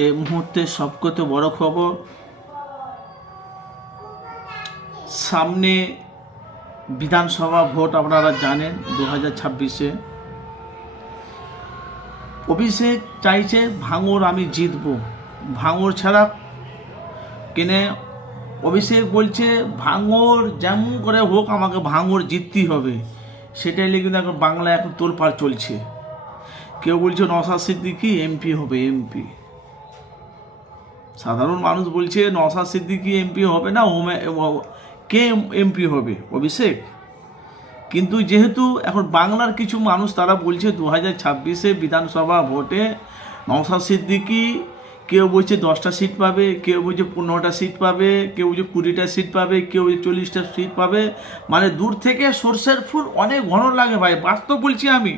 এই মুহূর্তে সবকথা বড় খবর, সামনে বিধানসভা ভোট আপনারা জানেন 2026-এ। অভিষেক চাইছে ভাঙর আমি জিতব, ভাঙর ছাড়া কেনে অভিষেক বলছে ভাঙর যেমন করে হোক আমাকে ভাঙর জিততেই হবে। সেটাই নিয়ে কিন্তু এখন বাংলায় এখন তোলপাড় চলছে। কেউ বলছে নওশাদ সিদ্দিকী এমপি হবে, এমপি। সাধারণ মানুষ বলছে নওশাদ সিদ্দিকী এমপি হবে না, কে এমপি হবে? অভিষেক। কিন্তু যেহেতু এখন বাংলার কিছু মানুষ তারা বলছে 2026-এ বিধানসভা ভোটে নওশাদ সিদ্দিকী কেউ বলছে 10টা সিট পাবে, কেউ বলছে 15টা সিট পাবে, কেউ বলছে 20টা সিট পাবে, কেউ বলছে 40টা সিট পাবে। মানে দূর থেকে সর্ষের ফুল অনেক ঘন লাগে ভাই, বাস্তব বলছি আমি।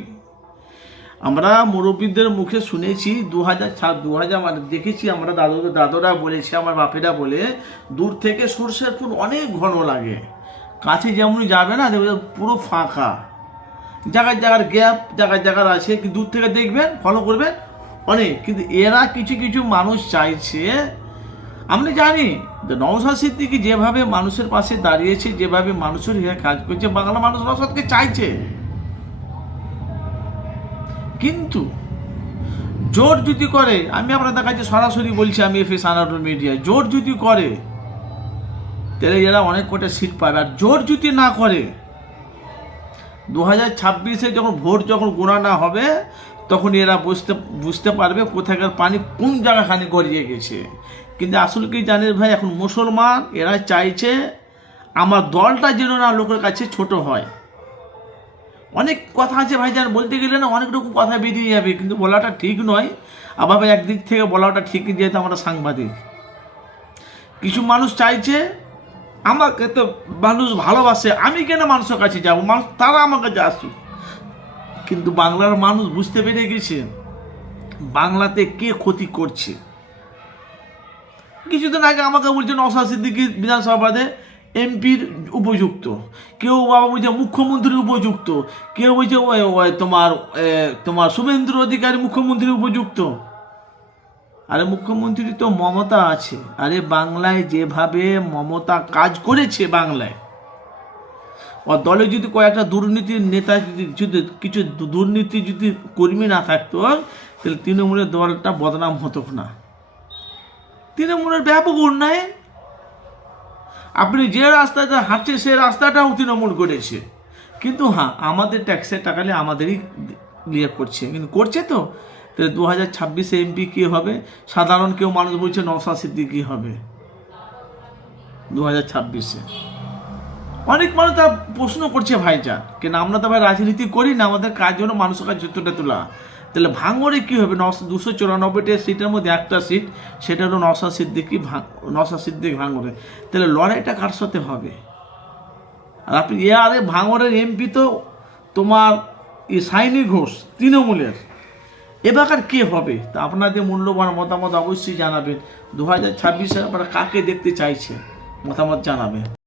আমরা মুরব্বীদের মুখে শুনেছি 2000 মানে দেখেছি, আমরা দাদুরা বলেছে, আমার বাপেরা বলে দূর থেকে সর্ষের ফুল অনেক ঘন লাগে, কাছে যেমন যাবে না দেখবে পুরো ফাঁকা, জায়গায় জায়গার গ্যাপ জায়গায় জায়গার আছে, কিন্তু দূর থেকে দেখবেন ফলো করবেন অনেক। কিন্তু এরা কিছু কিছু মানুষ চাইছে, আমরা জানি নওশাদ সিদ্দিকী যেভাবে মানুষের পাশে দাঁড়িয়েছে, যেভাবে মানুষের কাজ করছে, বাংলা মানুষ নওশাদকে চাইছে। কিন্তু জোর যদি করে, আমি আপনাদের কাছে সরাসরি বলছি, আমি এফএস আনারুল মিডিয়া, জোর যদি করে তাহলে এরা অনেক কটা সিট পাবে। আর জোর যদি না করে 2026-এ যখন ভোট যখন গোনা হবে তখন এরা বুঝতে পারবে কোথাকার পানি কোন জায়গাখানে গড়িয়ে গেছে। কিন্তু আসলে কি জানিস ভাই, এখন মুসলমান এরা চাইছে আমার দলটা যেন না লোকের কাছে ছোট হয়। অনেক কথা আছে ভাইজান, বলতে গেলে না অনেক রকম কথা বেরিয়ে যাবে, কিন্তু বলাটা ঠিক নয়। আবার একদিক থেকে বলাটা ঠিক, যেহেতু আমরা সাংবাদিক। কিছু মানুষ চাইছে আমাকে তো মানুষ ভালোবাসে, আমি কেন মানুষের কাছে যাবো, মানুষ তারা আমার কাছে আসুক। কিন্তু বাংলার মানুষ বুঝতে পেরে গেছে বাংলাতে কে ক্ষতি করছে। কিছুদিন আগে আমাকে বলছে নওশাদ সিদ্দিকী বিধানসভাতে এমপির উপযুক্ত, কেউ বাবা বলছে মুখ্যমন্ত্রীর উপযুক্ত, কেউ বলছে তোমার শুভেন্দু অধিকারী মুখ্যমন্ত্রীর উপযুক্ত। আরে মুখ্যমন্ত্রী তো মমতা আছে। আরে বাংলায় যেভাবে মমতা কাজ করেছে, বাংলায় ও দলে যদি কয়েকটা দুর্নীতির নেতা যদি কিছু দুর্নীতি যদি কর্মী না থাকতো তাহলে তৃণমূলের দলটা বদনাম হতো না। তৃণমূলের ব্যাপক উন্নয়ন, আপনি যে রাস্তাটা হাঁটছেন সেই রাস্তাটাও তৃণমূল করেছে। কিন্তু হ্যাঁ, আমাদের ট্যাক্সের টাকা নিয়ে আমাদেরই ইয়ে করছে, কিন্তু করছে তো। তাহলে 2026-এ এমপি কী হবে? সাধারণ কেউ মানুষ বলছে নওশাদ সিদ্দিকী হবে 2026-এ। অনেক মানুষ তা প্রশ্ন করছে ভাইজান, কেন আমরা তো ভাই রাজনীতি করি না, আমাদের কাজ হলো মানুষের কাছে যতটা তোলা। তাহলে ভাঙরে কী হবে? 294টা সিটের মধ্যে একটা সিট, সেটা হলো নওশাদ সিদ্দিকী ভাঙরে। তাহলে লড়াইটা কার সাথে হবে? আর আপনি আরে ভাঙরের এমপি তো তোমার সাইনি ঘোষ তৃণমূলের, এবার কে হবে? তা আপনাদের মূল্যবান মতামত অবশ্যই জানাবেন। 2026-এ আপনারা কাকে দেখতে চাইছেন, মতামত জানাবেন।